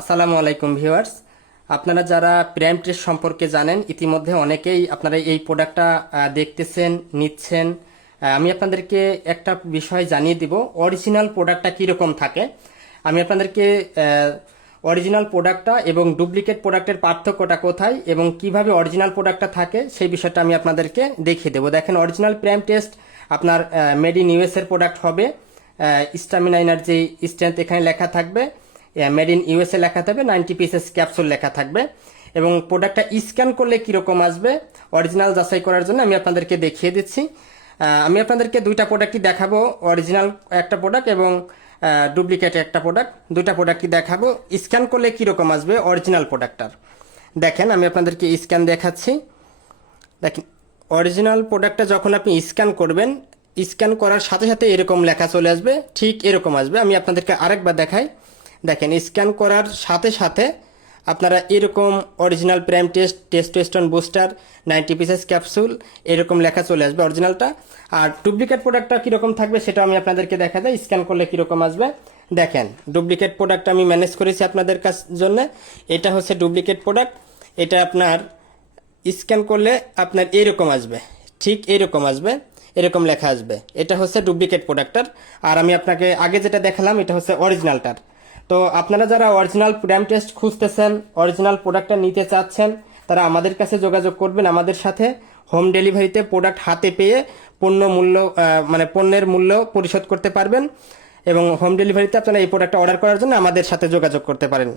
আসসালামু আলাইকুম ভিউয়ার্স। আপনারা যারা প্রাইম টেস্ট সম্পর্কে জানেন, ইতিমধ্যে অনেকেই আপনারা এই প্রোডাক্টটা দেখতেছেন, নিচ্ছেন। আমি আপনাদেরকে একটা বিষয় জানিয়ে দিব, অরিজিনাল প্রোডাক্টটা কীরকম থাকে। আমি আপনাদেরকে অরিজিনাল প্রোডাক্টটা এবং ডুপ্লিকেট প্রোডাক্টের পার্থক্যটা কোথায় এবং কীভাবে অরিজিনাল প্রোডাক্টটা থাকে, সেই বিষয়টা আমি আপনাদেরকে দেখিয়ে দেবো। দেখেন, অরিজিনাল প্রাইম টেস্ট আপনার মেড ইন ইউএস প্রোডাক্ট হবে। স্টামিনা এনার্জি স্ট্রেংথ এখানে লেখা থাকবে মেড ইন ইউএসএ লেখা থাকবে নাইনটি পিসেস ক্যাপসুল লেখা থাকবে। এবং প্রোডাক্টটা স্ক্যান করলে কীরকম আসবে অরিজিনাল যাচাই করার জন্য আমি আপনাদেরকে দেখিয়ে দিচ্ছি। আমি আপনাদেরকে দুইটা প্রোডাক্টই দেখাবো অরিজিনাল একটা প্রোডাক্ট এবং ডুপ্লিকেট একটা প্রোডাক্ট দুইটা প্রোডাক্টই দেখাবো স্ক্যান করলে কীরকম আসবে অরিজিনাল প্রোডাক্টটার দেখেন, আমি আপনাদেরকে স্ক্যান দেখাচ্ছি। দেখেন অরিজিনাল প্রোডাক্টটা যখন আপনি স্ক্যান করবেন স্ক্যান করার সাথে সাথে এরকম লেখা চলে আসবে, ঠিক এরকম আসবে। আমি আপনাদেরকে আরেকবার দেখাই। দেখেন স্ক্যান করার সাথে সাথে আপনারা এরকম original prime test test testosterone booster ninety pieces capsule এরকম লেখা চলে আসবে অরিজিনালটা আর ডুপ্লিকেট প্রোডাক্টটা কীরকম থাকবে সেটা আমি আপনাদেরকে দেখা যায় স্ক্যান করলে কীরকম আসবে। দেখেন ডুপ্লিকেট প্রোডাক্ট আমি ম্যানেজ করেছি আপনাদের কাছ জন্য। এটা হচ্ছে ডুপ্লিকেট প্রোডাক্ট এটা আপনার স্ক্যান করলে আপনার এরকম আসবে, ঠিক এরকম আসবে, এরকম লেখা আসবে। এটা হচ্ছে ডুপ্লিকেট প্রোডাক্টটার আর আমি আপনাকে আগে যেটা দেখালাম, এটা হচ্ছে অরিজিনালটার তো আপনারা যারা অরিজিনাল প্র্যাম টেস্ট খুঁজতেছেন অরিজিনাল প্রোডাক্টটা নিতে চাচ্ছেন, তারা আমাদের কাছে যোগাযোগ করবেন আমাদের সাথে। হোম ডেলিভারিতে প্রোডাক্ট হাতে পেয়ে পণ্য মূল্য মানে পণ্যের মূল্য পরিশোধ করতে পারবেন। এবং হোম ডেলিভারিতে আপনারা এই প্রোডাক্টটা অর্ডার করার জন্য আমাদের সাথে যোগাযোগ করতে পারেন।